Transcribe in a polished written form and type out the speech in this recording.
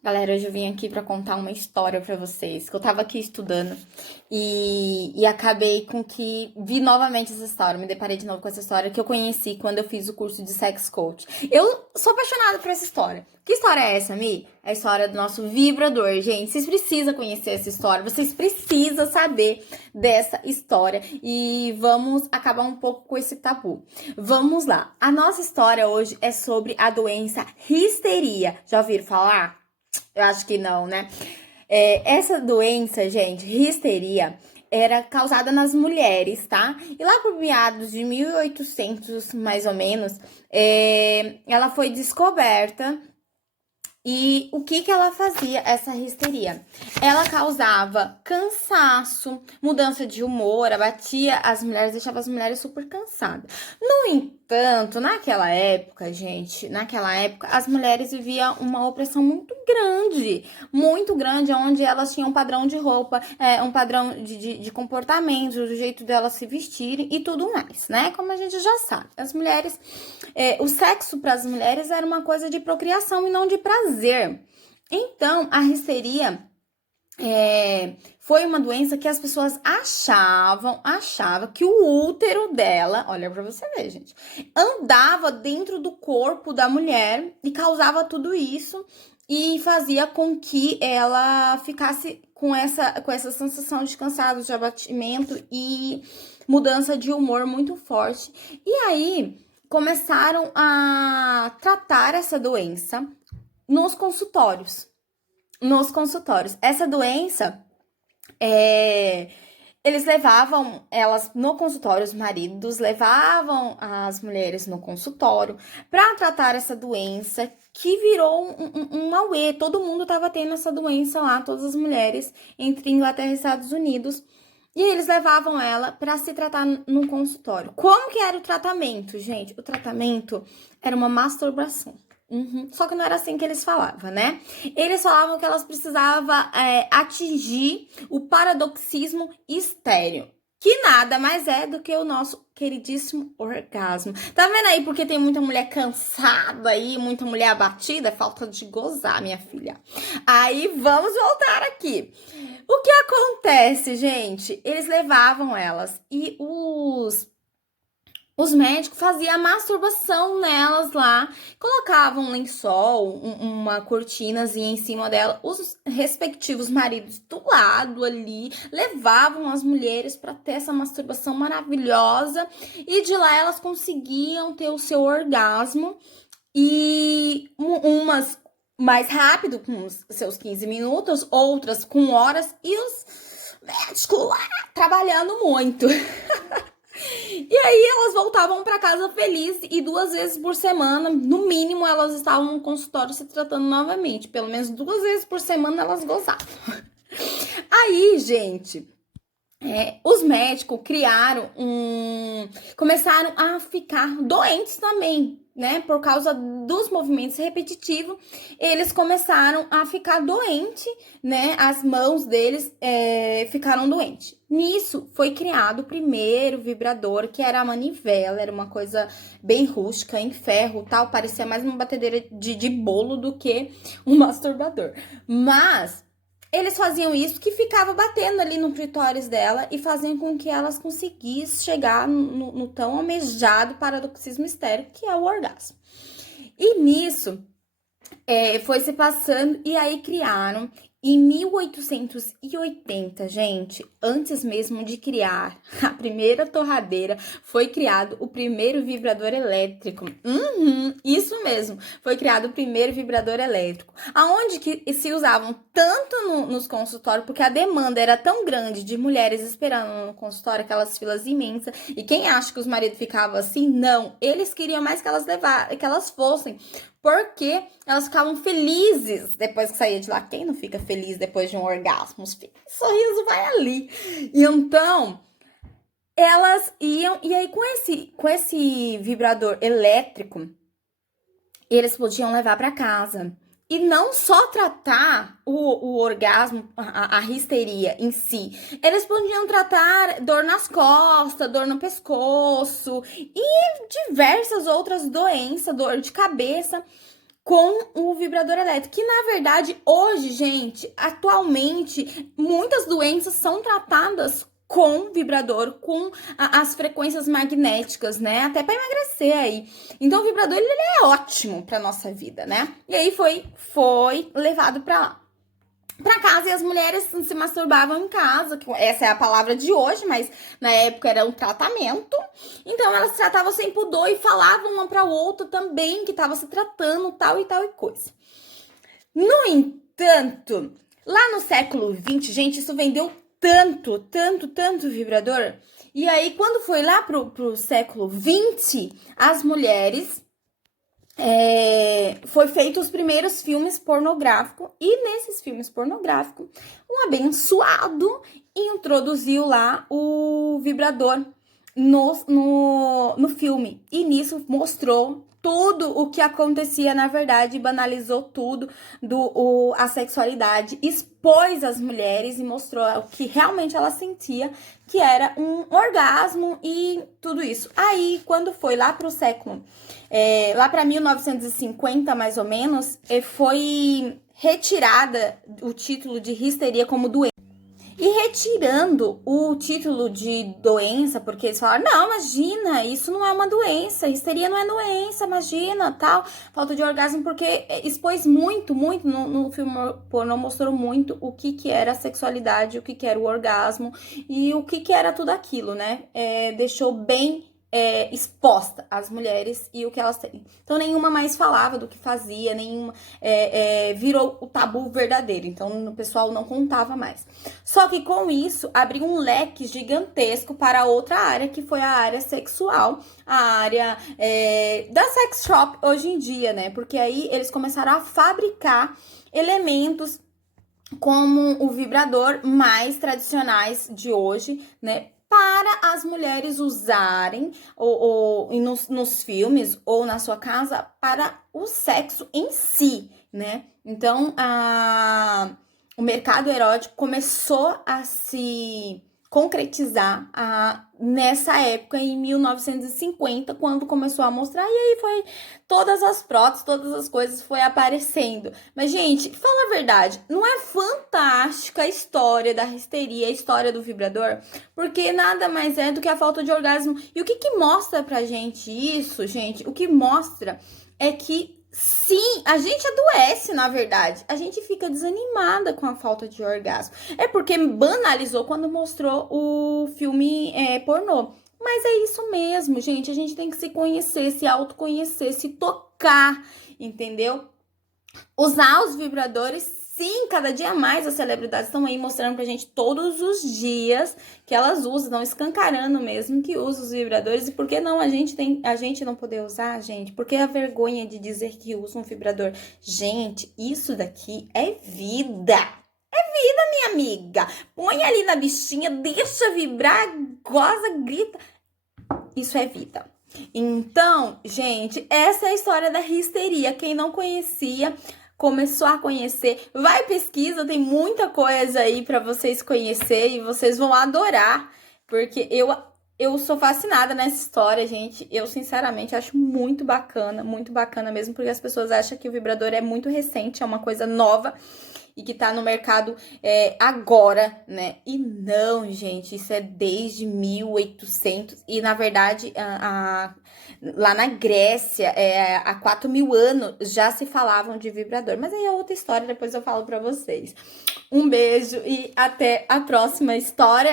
Galera, hoje eu vim aqui pra contar uma história pra vocês, que eu tava aqui estudando e acabei com que vi novamente essa história, me deparei de novo com essa história que eu conheci quando eu fiz o curso de sex coach. Eu sou apaixonada por essa história. Que história é essa, Mi? É a história do nosso vibrador, gente. Vocês precisam conhecer essa história, vocês precisam saber dessa história e vamos acabar um pouco com esse tabu. Vamos lá. A nossa história hoje é sobre a doença histeria. Já ouviram falar? Eu acho que não, né? Essa doença, gente, histeria, era causada nas mulheres, tá? E lá por meados de 1800, mais ou menos, ela foi descoberta. E o que ela fazia, essa histeria? Ela causava cansaço, mudança de humor, abatia as mulheres, deixava as mulheres super cansadas. No entanto, naquela época, gente, as mulheres viviam uma opressão muito grande, onde elas tinham um padrão de roupa, um padrão de comportamento, do jeito delas se vestirem e tudo mais, né? Como a gente já sabe, as mulheres, o sexo para as mulheres era uma coisa de procriação e não de prazer. Então, a histeria foi uma doença que as pessoas achavam que o útero dela, olha pra você ver, gente, andava dentro do corpo da mulher e causava tudo isso e fazia com que ela ficasse com essa sensação de cansaço, de abatimento e mudança de humor muito forte. E aí começaram a tratar essa doença nos consultórios. Essa doença, eles levavam elas no consultório, os maridos levavam as mulheres no consultório para tratar essa doença que virou um auê. Todo mundo estava tendo essa doença lá, todas as mulheres entre Inglaterra e Estados Unidos. E eles levavam ela para se tratar no consultório. Como que era o tratamento, gente? O tratamento era uma masturbação. Só que não era assim que eles falavam, né? Eles falavam que elas precisavam atingir o paradoxismo estéreo, que nada mais é do que o nosso queridíssimo orgasmo. Tá vendo aí porque tem muita mulher cansada aí, muita mulher abatida? É falta de gozar, minha filha. Aí vamos voltar aqui. O que acontece, gente? Eles levavam elas e os médicos faziam a masturbação nelas lá, colocavam um lençol, uma cortinazinha em cima dela, os respectivos maridos do lado ali, levavam as mulheres para ter essa masturbação maravilhosa e de lá elas conseguiam ter o seu orgasmo e umas mais rápido, com os seus 15 minutos, outras com horas e os médicos lá trabalhando muito. E aí elas voltavam para casa felizes e 2 vezes por semana, no mínimo, elas estavam no consultório se tratando novamente. Pelo menos 2 vezes por semana elas gozavam. Aí, gente, os médicos começaram a ficar doentes também, né? Por causa dos movimentos repetitivos, eles começaram a ficar doentes, né? As mãos deles ficaram doentes. Nisso foi criado o primeiro vibrador, que era a manivela, era uma coisa bem rústica, em ferro, tal, parecia mais uma batedeira de bolo do que um masturbador. Mas eles faziam isso que ficava batendo ali no clitóris dela e faziam com que elas conseguissem chegar no tão almejado paradoxismo estéreo, que é o orgasmo. E nisso, foi se passando e aí criaram em 1880, gente, antes mesmo de criar a primeira torradeira, foi criado o primeiro vibrador elétrico. Isso mesmo, foi criado o primeiro vibrador elétrico. Aonde que se usavam tanto nos consultórios, porque a demanda era tão grande de mulheres esperando no consultório, aquelas filas imensas. E quem acha que os maridos ficavam assim? Não, eles queriam mais que elas fossem, porque elas ficavam felizes depois que saía de lá. Quem não fica feliz depois de um orgasmo? O sorriso vai ali. E então, elas iam... E aí, com esse vibrador elétrico, eles podiam levar para casa. E não só tratar o orgasmo, a histeria em si. Eles podiam tratar dor nas costas, dor no pescoço e diversas outras doenças, dor de cabeça, com o vibrador elétrico. Que, na verdade, hoje, gente, atualmente, muitas doenças são tratadas com vibrador, com as frequências magnéticas, né? Até para emagrecer aí. Então, o vibrador, ele é ótimo para nossa vida, né? E aí foi levado para casa e as mulheres se masturbavam em casa, que essa é a palavra de hoje, mas na época era um tratamento. Então elas tratavam sem pudor e falavam uma para outra também que estava se tratando tal e coisa. No entanto, lá no século XX, gente, isso vendeu tanto vibrador. E aí, quando foi lá pro século XX, as mulheres foi feito os primeiros filmes pornográficos, e nesses filmes pornográficos, um abençoado introduziu lá o vibrador no filme, e nisso mostrou tudo o que acontecia, na verdade, banalizou tudo a sexualidade, expôs as mulheres e mostrou o que realmente ela sentia, que era um orgasmo e tudo isso. Aí, quando foi lá pro século, lá para 1950, mais ou menos, foi retirada o título de histeria como doença. E retirando o título de doença, porque eles falaram, não, imagina, isso não é uma doença, histeria não é doença, imagina, tal, falta de orgasmo, porque expôs muito no filme pornô, mostrou muito o que era a sexualidade, o que era o orgasmo e o que era tudo aquilo, né? Deixou bem exposta as mulheres e o que elas têm. Então, nenhuma mais falava do que fazia, nenhuma virou o tabu verdadeiro. Então, o pessoal não contava mais. Só que com isso, abriu um leque gigantesco para outra área, que foi a área sexual, a área da sex shop hoje em dia, né? Porque aí eles começaram a fabricar elementos como o vibrador mais tradicionais de hoje, né? Para as mulheres usarem nos filmes ou na sua casa para o sexo em si, né? Então, o mercado erótico começou a se concretizar nessa época, em 1950, quando começou a mostrar, e aí foi todas as próteses, todas as coisas foi aparecendo. Mas, gente, fala a verdade, não é fantástica a história da histeria, a história do vibrador? Porque nada mais é do que a falta de orgasmo. E o que mostra pra gente isso, gente? O que mostra é que sim, a gente adoece, na verdade. A gente fica desanimada com a falta de orgasmo. É porque banalizou quando mostrou o filme pornô. Mas é isso mesmo, gente. A gente tem que se conhecer, se autoconhecer, se tocar, entendeu? Usar os vibradores. Sim, cada dia mais as celebridades estão aí mostrando pra gente todos os dias que elas usam, estão escancarando mesmo que usam os vibradores. E por que não a gente não poder usar, gente? Por que a vergonha de dizer que usa um vibrador? Gente, isso daqui é vida. É vida, minha amiga. Põe ali na bichinha, deixa vibrar, goza, grita. Isso é vida. Então, gente, essa é a história da histeria. Quem não conhecia, começou a conhecer, vai pesquisa, tem muita coisa aí para vocês conhecerem e vocês vão adorar, porque eu sou fascinada nessa história, gente. Eu, sinceramente, acho muito bacana mesmo, porque as pessoas acham que o vibrador é muito recente, é uma coisa nova e que tá no mercado agora, né? E não, gente, isso é desde 1800 e, na verdade, lá na Grécia, há 4.000 anos, já se falavam de vibrador. Mas aí é outra história, depois eu falo pra vocês. Um beijo e até a próxima história.